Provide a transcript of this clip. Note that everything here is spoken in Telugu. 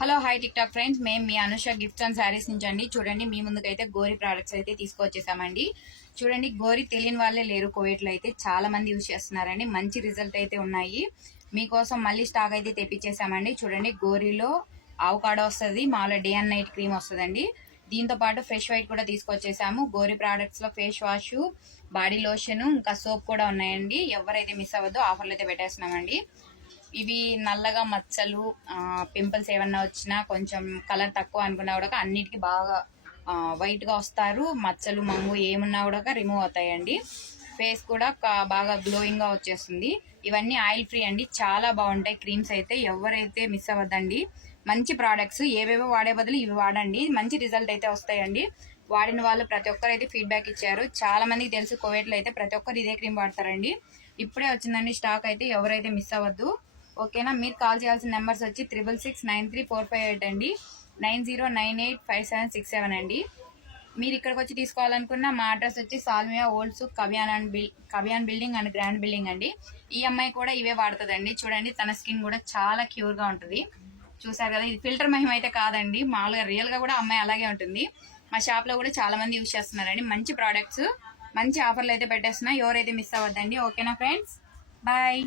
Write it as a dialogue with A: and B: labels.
A: Hello hi tik tok friends. మేము మీ అనుష గిఫ్ట్స్ అండ్ శారీస్ నుంచి అండి చూడండి మీ ముందుకైతే గోరి ప్రోడక్ట్స్ అయితే తీసుకొచ్చేసామండి. చూడండి గోరి తెలియని వాళ్ళే లేరు. కోవిడ్లో అయితే చాలా మంది యూజ్ చేస్తున్నారండి. మంచి రిజల్ట్ అయితే ఉన్నాయి. మీకోసం మళ్ళీ స్టాక్ అయితే తెప్పించేసామండి. చూడండి గోరిలో ఆవకాడో వస్తుంది మాలో డే అండ్ నైట్ క్రీమ్ వస్తుందండి. దీంతో పాటు ఫ్రెష్ వైట్ కూడా తీసుకొచ్చేసాము. గోరి ప్రోడక్ట్స్లో ఫేస్ వాష్ బాడీ లోషన్ ఇంకా సోప్ కూడా ఉన్నాయండి. ఎవరైతే మిస్ అవ్వదో ఆఫర్లు అయితే పెట్టేస్తున్నామండి. ఇవి నల్లగా మచ్చలు పింపుల్స్ ఏమన్నా వచ్చినా కొంచెం కలర్ తక్కువ అనుకున్నా కూడా అన్నిటికీ బాగా వైట్గా వస్తారు. మచ్చలు మంగు ఏమున్నా కూడా రిమూవ్ అవుతాయండి. ఫేస్ కూడా కా- బాగా గ్లోయింగ్గా వచ్చేస్తుంది. ఇవన్నీ ఆయిల్ ఫ్రీ అండి. చాలా బాగుంటాయి. క్రీమ్స్ అయితే ఎవరైతే మిస్ అవ్వద్దండి. మంచి ప్రోడక్ట్స్ ఏవేవో వాడే బదులు ఇవి వాడండి. మంచి రిజల్ట్ అయితే వస్తాయండి. వాడిన వాళ్ళు ప్రతి ఒక్కరు అయితే ఫీడ్బ్యాక్ ఇచ్చారు. చాలా మందికి తెలుసు కోవిడ్లో అయితే ప్రతి ఒక్కరు ఇదే క్రీమ్ వాడతారండి. ఇప్పుడే వచ్చిందండి. స్టాక్ అయితే ఎవరైతే మిస్ అవ్వద్దు. ఓకేనా? మీరు కాల్ చేయాల్సిన నెంబర్స్ వచ్చి triple six nine three four five eight అండి. Nine zero nine eight five seven six seven అండి. మీరు ఇక్కడికి వచ్చి తీసుకోవాలనుకున్న మా అడ్రస్ వచ్చి సాల్మియా ఓల్డ్స్ కవ్యాన్ అండ్ బిల్ కవ్యాన్ బిల్డింగ్ అండ్ గ్రాండ్ బిల్డింగ్ అండి. ఈ అమ్మాయి కూడా ఇవే వాడుతుందండి. చూడండి తన స్కిన్ కూడా చాలా క్యూర్గా ఉంటుంది. చూసారు కదా ఇది ఫిల్టర్ మహిమ అయితే కాదండి. మామూలుగా రియల్గా కూడా అమ్మాయి అలాగే ఉంటుంది. మా షాప్లో కూడా చాలా మంది యూజ్ చేస్తున్నారండి. మంచి ప్రోడక్ట్స్ మంచి ఆఫర్లు అయితే పెట్టేస్తున్నా. ఎవరైతే మిస్ అవ్వద్దండి. ఓకేనా ఫ్రెండ్స్? బాయ్.